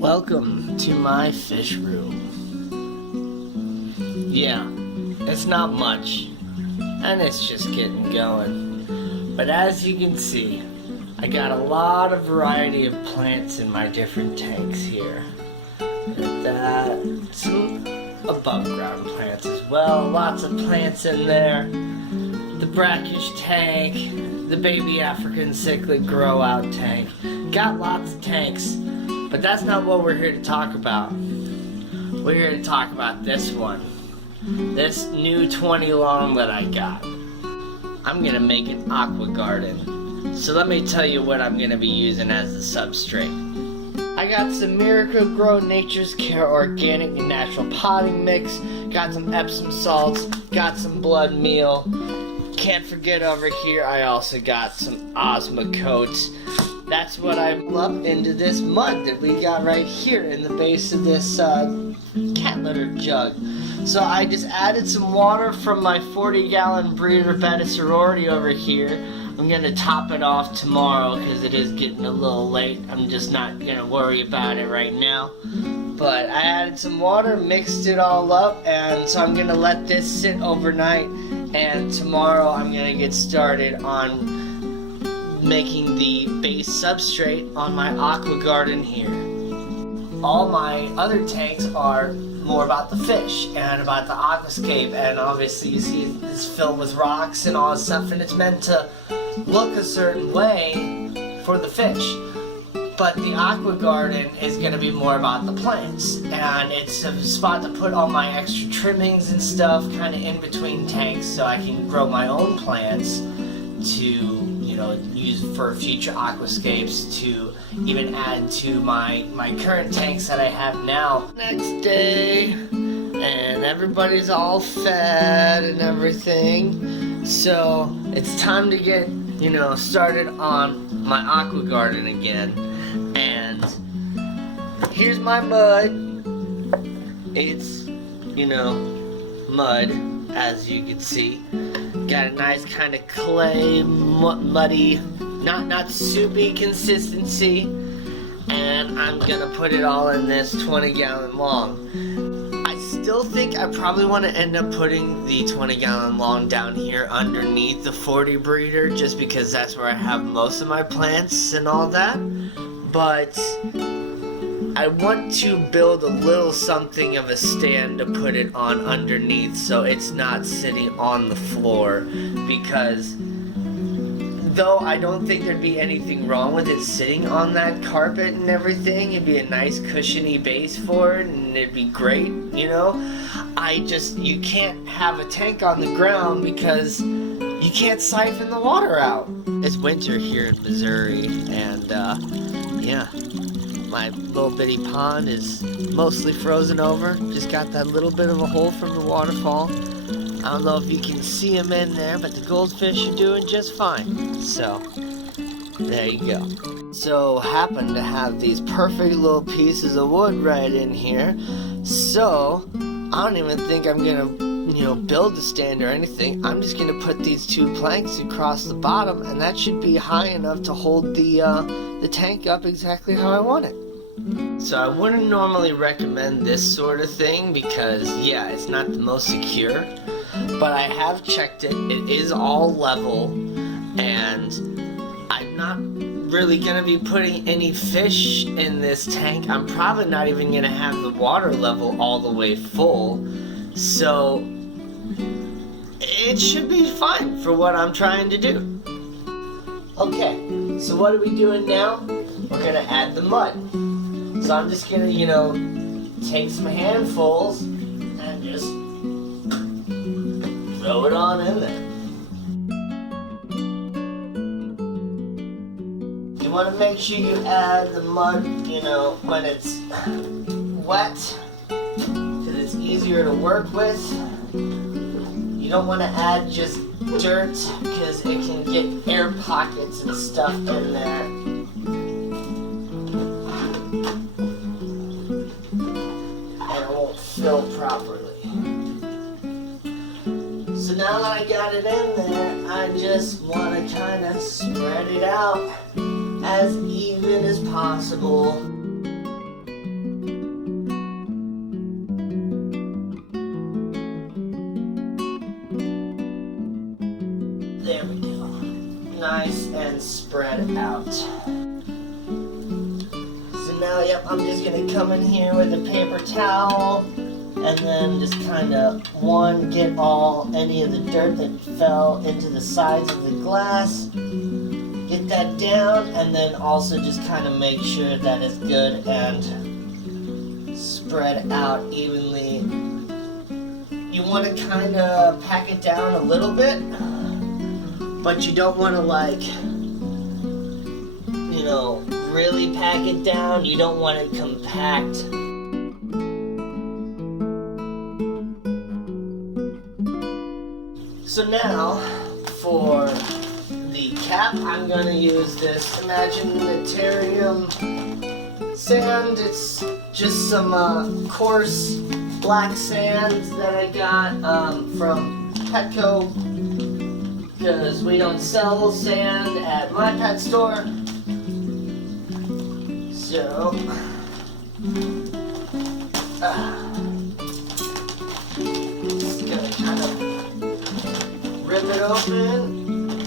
Welcome to my fish room. Yeah, it's not much, and it's just getting going. But as you can see, I got a lot of variety of plants in my different tanks here. With that, some above ground plants as well, lots of plants in there. The brackish tank, the baby African cichlid grow out tank. Got lots of tanks. But that's not what we're here to talk about. We're here to talk about this one. This new 20 long that I got. I'm gonna make an Aqua Garden. So let me tell you what I'm gonna be using as the substrate. I got some Miracle-Gro Nature's Care Organic and Natural Potting Mix. Got some Epsom salts. Got some blood meal. Can't forget over here I also got some Osmocote. That's what I lumped into this mud that we got right here in the base of this cat litter jug. So I just added some water from my 40-gallon breeder bed of sorority over here. I'm going to top it off tomorrow because it is getting a little late. I'm just not going to worry about it right now. But I added some water, mixed it all up, and so I'm going to let this sit overnight. And tomorrow I'm going to get started on making the base substrate on my Aqua Garden here. All my other tanks are more about the fish and about the aquascape, and obviously you see it's filled with rocks and all this stuff, and it's meant to look a certain way for the fish. But the Aqua Garden is going to be more about the plants, and it's a spot to put all my extra trimmings and stuff kind of in between tanks so I can grow my own plants to use for future aquascapes, to even add to my current tanks that I have now. Next day, and everybody's all fed and everything, so it's time to get started on my Aqua Garden again. And here's my mud. It's mud, as you can see. Got a nice kind of clay, muddy, not soupy consistency, and I'm gonna put it all in this 20-gallon long. I still think I probably want to end up putting the 20-gallon long down here underneath the 40 breeder, just because that's where I have most of my plants and all that. But I want to build a little something of a stand to put it on underneath so it's not sitting on the floor, because though I don't think there'd be anything wrong with it sitting on that carpet and everything, it'd be a nice cushiony base for it and it'd be great, you can't have a tank on the ground because you can't siphon the water out. It's winter here in Missouri, and yeah. My little bitty pond is mostly frozen over. Just got that little bit of a hole from the waterfall. I don't know if you can see them in there, but the goldfish are doing just fine. So, there you go. So, happen to have these perfect little pieces of wood right in here. So, I don't even think I'm gonna, build a stand or anything. I'm just gonna put these two planks across the bottom, and that should be high enough to hold the tank up exactly how I want it. So I wouldn't normally recommend this sort of thing because, yeah, it's not the most secure, but I have checked it. It is all level, and I'm not really gonna be putting any fish in this tank. I'm probably not even gonna have the water level all the way full, so it should be fine for what I'm trying to do. Okay, so what are we doing now? We're gonna add the mud. So I'm just gonna, take some handfuls and just throw it on in there. You wanna make sure you add the mud, when it's wet, because it's easier to work with. You don't wanna add just dirt, because it can get air pockets and stuff in there. Fill properly. So now that I got it in there, I just want to kind of spread it out as even as possible. There we go. Nice and spread out. So now, yep, I'm just going to come in here with a paper towel and then just kind of, get any of the dirt that fell into the sides of the glass. Get that down, and then also just kind of make sure that it's good and spread out evenly. You want to kind of pack it down a little bit, but you don't want to, like, you know, really pack it down. You don't want it compact. So now, for the cap, I'm going to use this Imagitarium sand. It's just some coarse black sand that I got from Petco, because we don't sell sand at my pet store. So, just gonna kind of rip it open,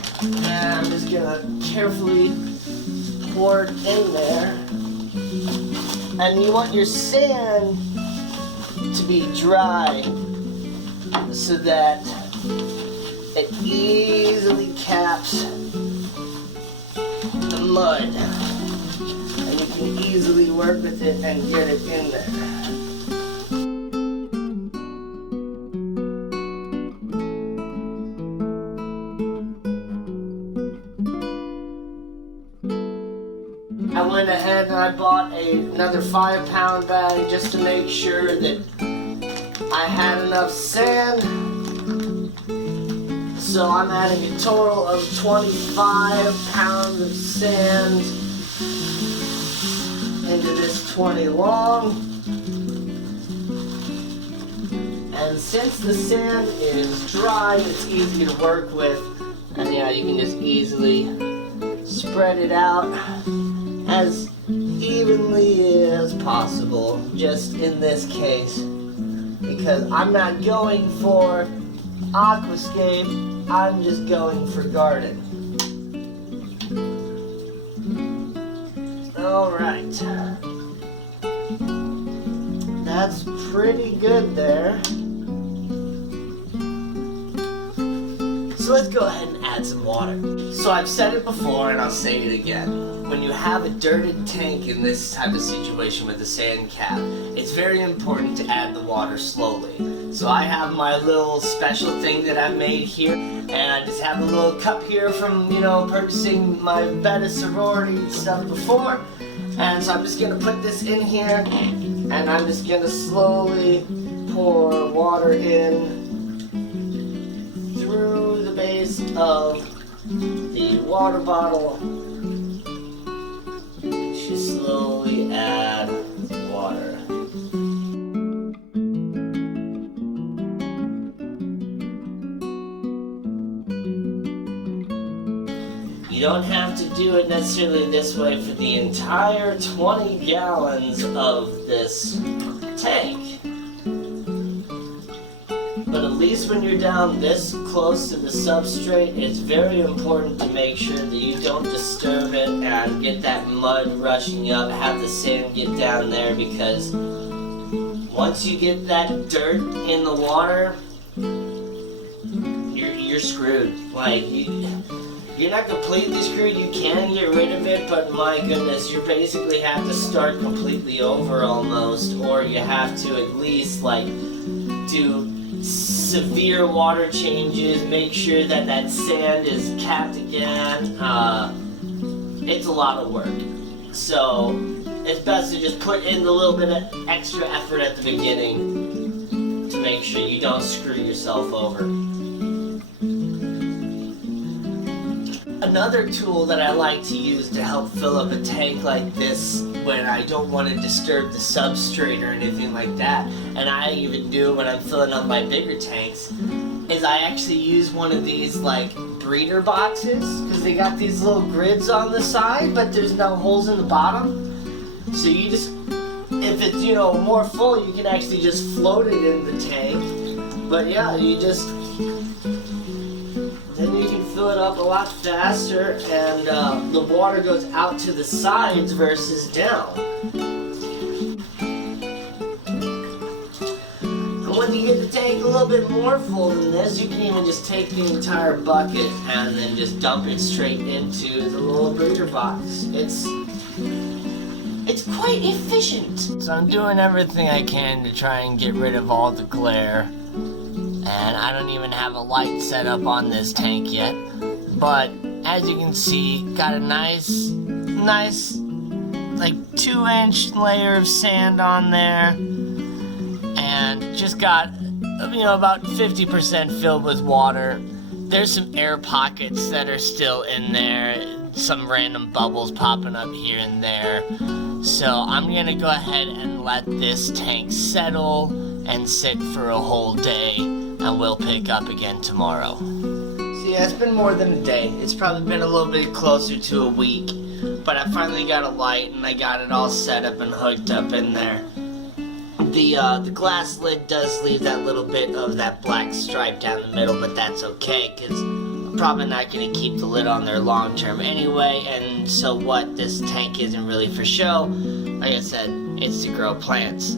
and I'm just gonna carefully pour it in there. And you want your sand to be dry so that it easily caps the mud, and you can easily work with it and get it in there. I went ahead and I bought another 5-pound bag just to make sure that I had enough sand. So I'm adding a total of 25 pounds of sand into this 20 long. And since the sand is dry, it's easy to work with. And yeah, you can just easily spread it out as evenly as possible, just in this case, because I'm not going for aquascape, I'm just going for garden. Alright, that's pretty good there. So let's go ahead and add some water. So I've said it before and I'll say it again. When you have a dirted tank in this type of situation with a sand cap, it's very important to add the water slowly. So I have my little special thing that I made here, and I just have a little cup here from, you know, purchasing my Beta sorority stuff before. And so I'm just gonna put this in here, and I'm just gonna slowly pour water in through the base of the water bottle. Just slowly add water. You don't have to do it necessarily this way for the entire 20 gallons of this tank. But at least when you're down this close to the substrate, it's very important to make sure that you don't disturb it and get that mud rushing up, have the sand get down there, because once you get that dirt in the water, you're screwed. Like, you're not completely screwed. You can get rid of it, but my goodness, you basically have to start completely over almost, or you have to at least like do severe water changes, make sure that that sand is capped again. It's a lot of work. So it's best to just put in a little bit of extra effort at the beginning to make sure you don't screw yourself over. Another tool that I like to use to help fill up a tank like this when I don't want to disturb the substrate or anything like that, and I even do when I'm filling up my bigger tanks, is I actually use one of these like breeder boxes, because they got these little grids on the side, but there's no holes in the bottom. So you just, if it's, you know, more full, you can actually just float it in the tank. But yeah, you just, then you can fill it up a lot faster, and the water goes out to the sides versus down. And when you get the tank a little bit more full than this, you can even just take the entire bucket and then just dump it straight into the little breeder box. It's quite efficient. So I'm doing everything I can to try and get rid of all the glare. And I don't even have a light set up on this tank yet. But as you can see, got a nice like 2-inch layer of sand on there. And just got, you know, about 50% filled with water. There's some air pockets that are still in there. Some random bubbles popping up here and there. So I'm gonna go ahead and let this tank settle and sit for a whole day, and we'll pick up again tomorrow. So yeah, it's been more than a day. It's probably been a little bit closer to a week, but I finally got a light and I got it all set up and hooked up in there. The glass lid does leave that little bit of that black stripe down the middle, but that's okay, because I'm probably not going to keep the lid on there long term anyway, and so what, this tank isn't really for show. Like I said, it's to grow plants.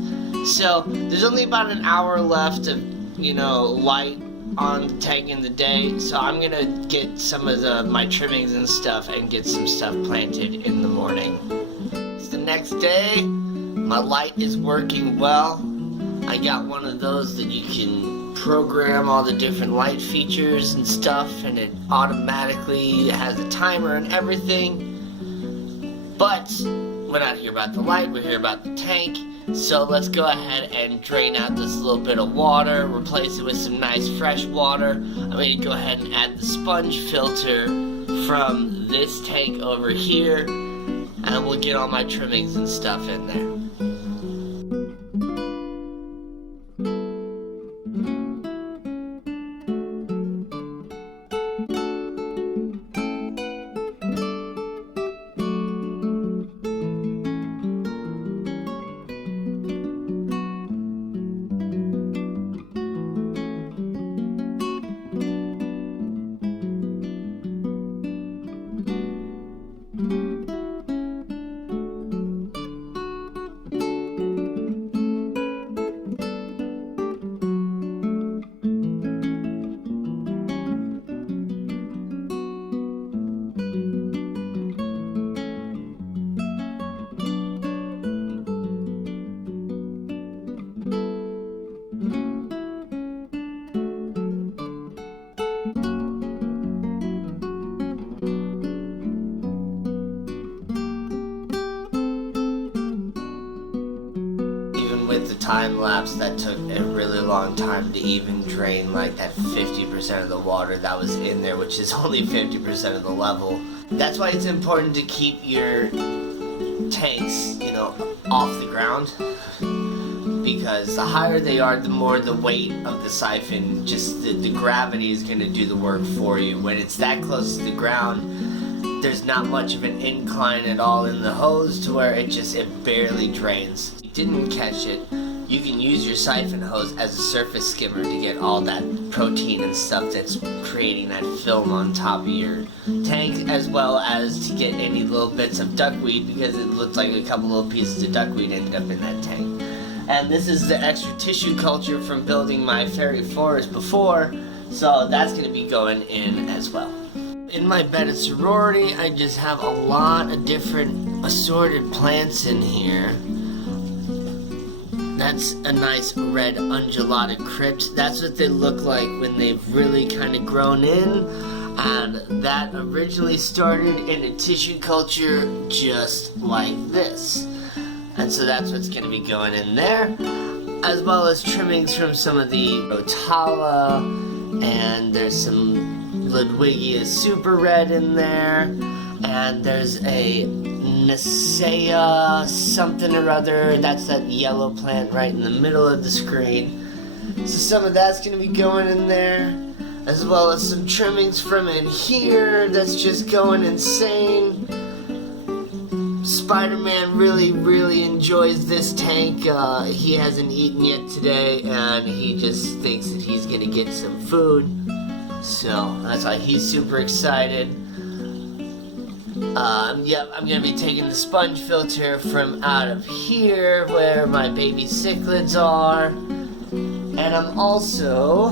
So there's only about an hour left of, you know, light on the tank in the day, so I'm going to get some of my trimmings and stuff and get some stuff planted in the morning. It's the next day. My light is working well. I got one of those that you can program all the different light features and stuff, and it automatically has a timer and everything. But we're not here about the light, we're here about the tank. So let's go ahead and drain out this little bit of water, replace it with some nice fresh water. I'm going to go ahead and add the sponge filter from this tank over here, and we'll get all my trimmings and stuff in there. Time lapse, that took a really long time to even drain like that 50% of the water that was in there, which is only 50% of the level. That's why it's important to keep your tanks, you know, off the ground, because the higher they are, the more the weight of the siphon, just the gravity is going to do the work for you. When it's that close to the ground, there's not much of an incline at all in the hose to where it barely drains. If you didn't catch it, you can use your siphon hose as a surface skimmer to get all that protein and stuff that's creating that film on top of your tank, as well as to get any little bits of duckweed, because it looked like a couple little pieces of duckweed ended up in that tank. And this is the extra tissue culture from building my fairy forest before, so that's going to be going in as well. In my bed at sorority, I just have a lot of different assorted plants in here. That's a nice red undulated crypt. That's what they look like when they've really kind of grown in. And that originally started in a tissue culture just like this. And so that's what's going to be going in there. As well as trimmings from some of the Rotala. And there's some Ludwigia super red in there. And there's a Nisea something or other. That's that yellow plant right in the middle of the screen. So some of that's going to be going in there. as well as some trimmings from in here that's just going insane. Spider-Man really enjoys this tank. He hasn't eaten yet today, and he just thinks that he's gonna get some food. So that's why he's super excited. Yep, I'm gonna be taking the sponge filter from out of here where my baby cichlids are. And I'm also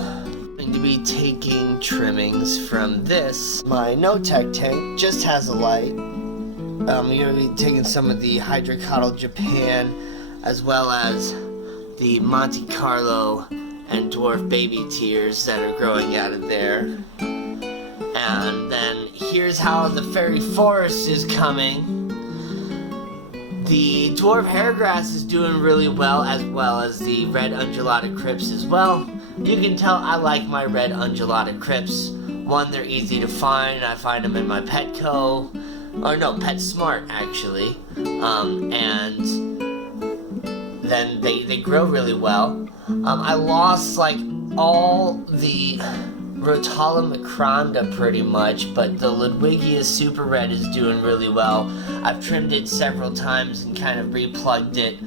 going to be taking trimmings from this. My no-tech tank just has a light. I'm going to be taking some of the Hydrocotyle Japan, as well as the Monte Carlo and dwarf baby tears that are growing out of there. And then here's how the fairy forest is coming. The dwarf hairgrass is doing really well as the red undulata crypts as well. You can tell I like my red undulata crypts. One, they're easy to find. I find them in my Petco, or no, PetSmart actually. And then they grow really well. I lost like all the Rotala macronda pretty much, but the Ludwigia Super Red is doing really well. I've trimmed it several times and kind of replugged it.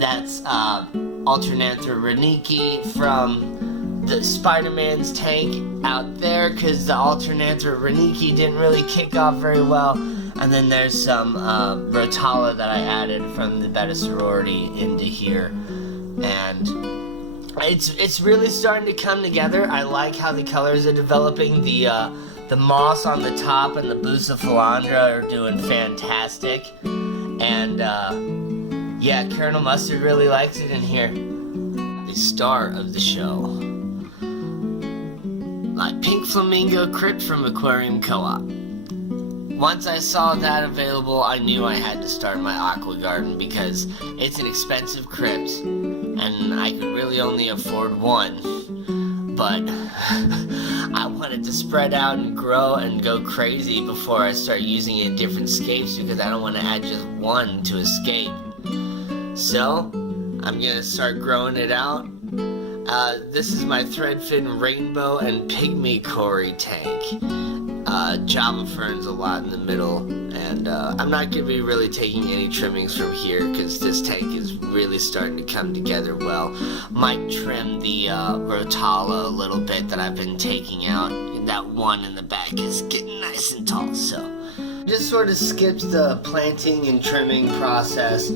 That's Alternanthera renici from the Spider-Man's tank out there, because the Alternanthera renici didn't really kick off very well. And then there's some Rotala that I added from the Beta Sorority into here. And it's really starting to come together. I like how the colors are developing. The moss on the top and the Bucephalandra are doing fantastic. And yeah, Colonel Mustard really likes it in here. The star of the show, my pink flamingo crypt from Aquarium Co-op. Once I saw that available, I knew I had to start my Aqua Garden because it's an expensive crypt, and I could really only afford one. But I wanted to spread out and grow and go crazy before I start using it in different scapes, because I don't want to add just one to a scape. So I'm gonna start growing it out. This is my Threadfin Rainbow and Pygmy Cory tank. Java ferns a lot in the middle, and I'm not going to be really taking any trimmings from here because this tank is really starting to come together well. Might trim the Rotala a little bit that I've been taking out, and that one in the back is getting nice and tall, so just sort of skipped the planting and trimming process,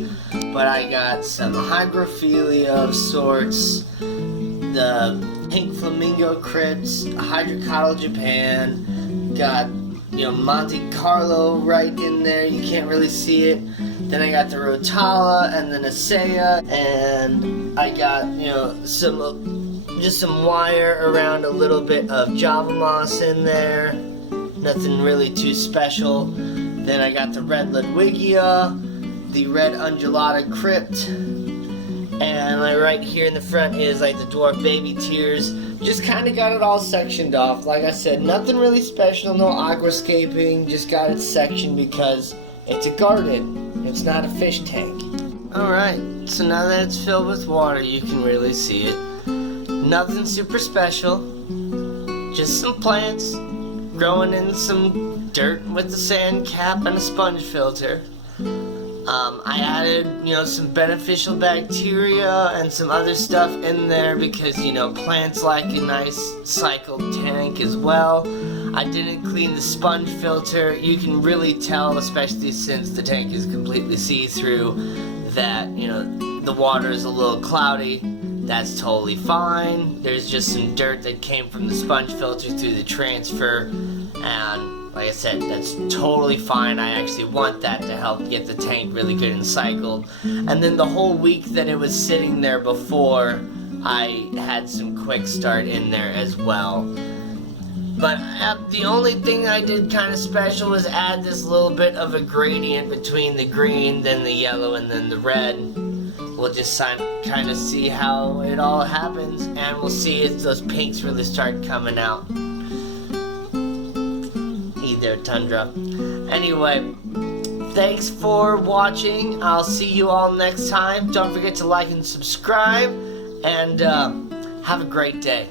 but I got some Hygrophila of sorts, the pink flamingo crypts, Hydrocotyle Japan, got, you know, Monte Carlo right in there, you can't really see it. Then I got the Rotala and the Nasea, and I got, you know, just some wire around a little bit of Java moss in there. Nothing really too special. Then I got the red Ludwigia, the red undulata crypt, and like right here in the front is like the dwarf baby tears. Just kind of got it all sectioned off. Like I said, nothing really special, no aquascaping, just got it sectioned because it's a garden. It's not a fish tank. Alright, so now that it's filled with water, you can really see it. Nothing super special, just some plants growing in some dirt with a sand cap and a sponge filter. I added, you know, some beneficial bacteria and some other stuff in there because, you know, plants like a nice cycled tank as well. I didn't clean the sponge filter. You can really tell, especially since the tank is completely see-through, that, you know, the water is a little cloudy. That's totally fine. There's just some dirt that came from the sponge filter through the transfer, and like I said, that's totally fine. I actually want that to help get the tank really good and cycled. And then the whole week that it was sitting there before, I had some quick start in there as well. But the only thing I did kind of special was add this little bit of a gradient between the green, then the yellow, and then the red. We'll just kind of see how it all happens, and we'll see if those pinks really start coming out. There, Tundra. Anyway, thanks for watching. I'll see you all next time. Don't forget to like and subscribe, and have a great day.